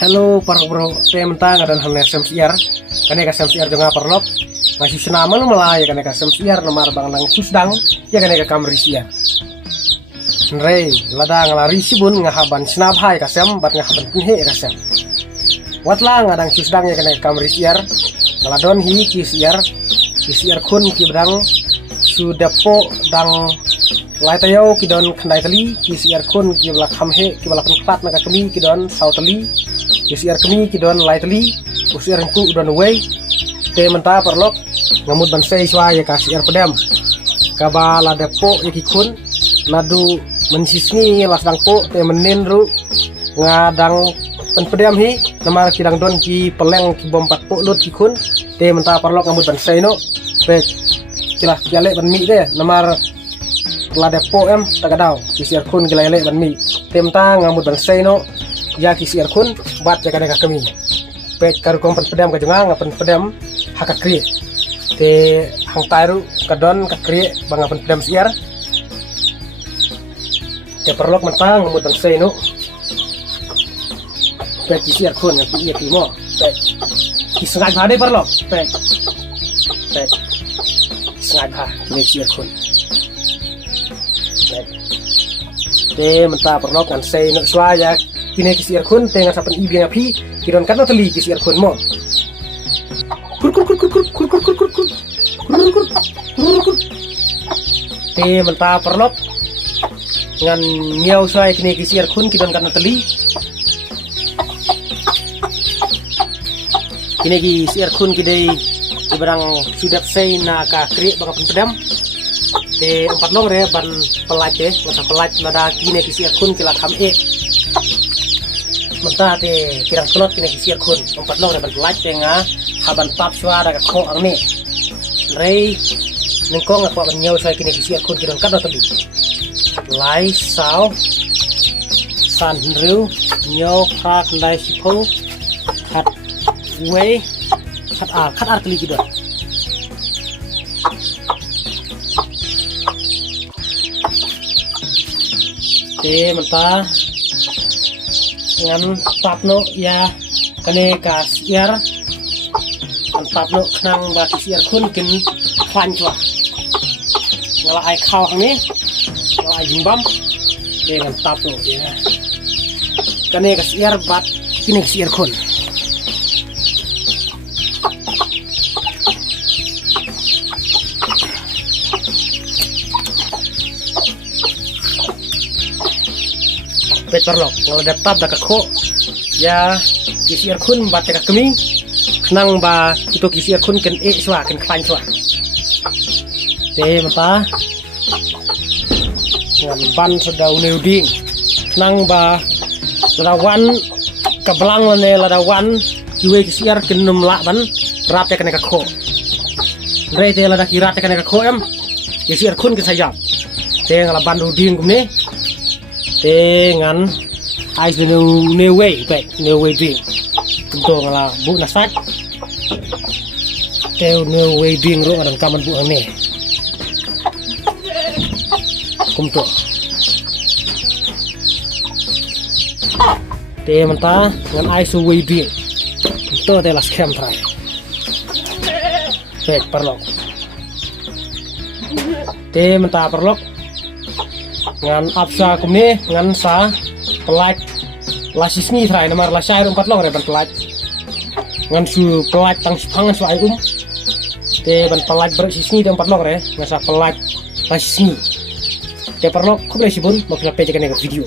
Hello para bro, tentang ada hal SMCR. Kane ka SMCR jonga perlop. Masih senaman melaya kane ka SMCR nomor bang nang susdang ya kane ka kamri siar. Nrei ladang lari sibun ngahaban snap hai ka sem bat ngahaban pinhe ka sem. Watlang ngadang susdang ya kane ka kamri siar. Ngaladon hi ki siar kun ki bedang sudapo dang lai tayo kidon khandai tali ki siar kun ki bala khamhe ki bala plat naga kami kidon sautali ki siar kami kidon lai tali usiar ku don way te menta perlok ngamut ban sei swa ya ka siar pedam ka bala depo iki kun nadu mensisni lasdang po te menin ru ngadang pen pedam hi namar kidang don ki peleng ki bom pat po lut ki kun te menta perlok ngamut ban sei no pe kilah kiale ban mi de namar lada po em tagadao kisiar kun gilele ban mi temta ngamut ban seino ya kisiar kun bat ya kadang kami pek karu kompan pedam ka jonga ngapan pedam haka kri te hang taru kadon ka kri bang ngapan pedam siar te perlok mentang ngamut ban seino pek kisiar kun ngapi iya timo pek kisengai bade perlok pek sengai ha kisiar kun te menta perlok ngan sei no swaya kine kisiar kun te ngan sapen ibi ngapi kidon kan teli kisiar kun mo kur te menta perlok ngan ngiau swaya kine kisiar kun kidon kan teli kine kisiar kun kidai ibarang sudah sei na ka kri bang pedam te empat long re ban pelat masa pelat lada kine kisiar kun kila kham menta te kirang kelot kine kisiar kun empat long re ban pelat te nga haban tap swa da kho ang ne rei nengkong apa ban nyau sai kine kisiar kun kidon kad tabi lai sao san riu nyau kha kandai sipo khat we khat ar kli kidon te menta ngan tapno ya kane ka siar an tapno knang ba siar kun kin khan chwa ngala ai khaw ni ngala ai jimbam te ngan tapno ya kane ka siar bat kine siar kun pet perlok kalau dapet dak kho ya kisiar kun bat ka keming nang ba itu kisiar kun ken swa ken klan swa te mata ngan ban sedau neuding nang ba ladawan kebelang lane ladawan kiwe kisiar ken num la ban rate ken ka kho re te lada kirat ken ka kho em kisiar kun ken sayap te ngala ban uding kumne te ngan ai new way ding untuk ngala bu nasak te new way ding ro adang kaman bu ane kumto te menta ngan ai su way ding to te las kem trai pek perlok te menta perlok ngan apsa kumne ngan sa pelat lasisni trai namar lasai empat long re ban pelat ngan su pelat tang sipangan su ai te ban pelat bersisni de empat long re ngasa pelat lasisni te perlok kumne sibun mau pejak video